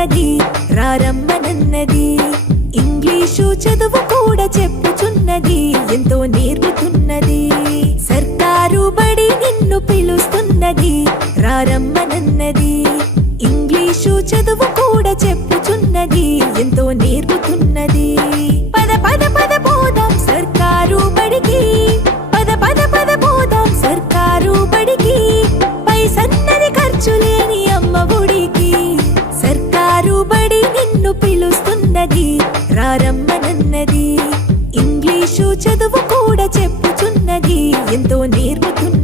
పిలుస్తున్నది రారమ్మనన్నది. English చదువు కూడా చెప్పుచున్నది ఎంతో నేర్పుతున్నది. సర్కారు బడి నిన్ను పిలుస్తున్నది రారమ్మనన్నది. ఇంగ్లీషు చదువు కూడా చెప్పుచున్నది ఎంతో నేర్పుతున్నది. పద పద పద పోదాం సర్కారు బడికి, పద పద పద పోదాం సర్కారు బడికి. పైసన్నది ఖర్చు లేని అమ్మ ఒడికి. సర్కారు బడి నిన్ను పిలుస్తున్నది రారమ్మనన్నది. ఇంగ్లీషు చదువు కూడా చెప్పుచున్నది ఎంతో నేర్పుతున్నది.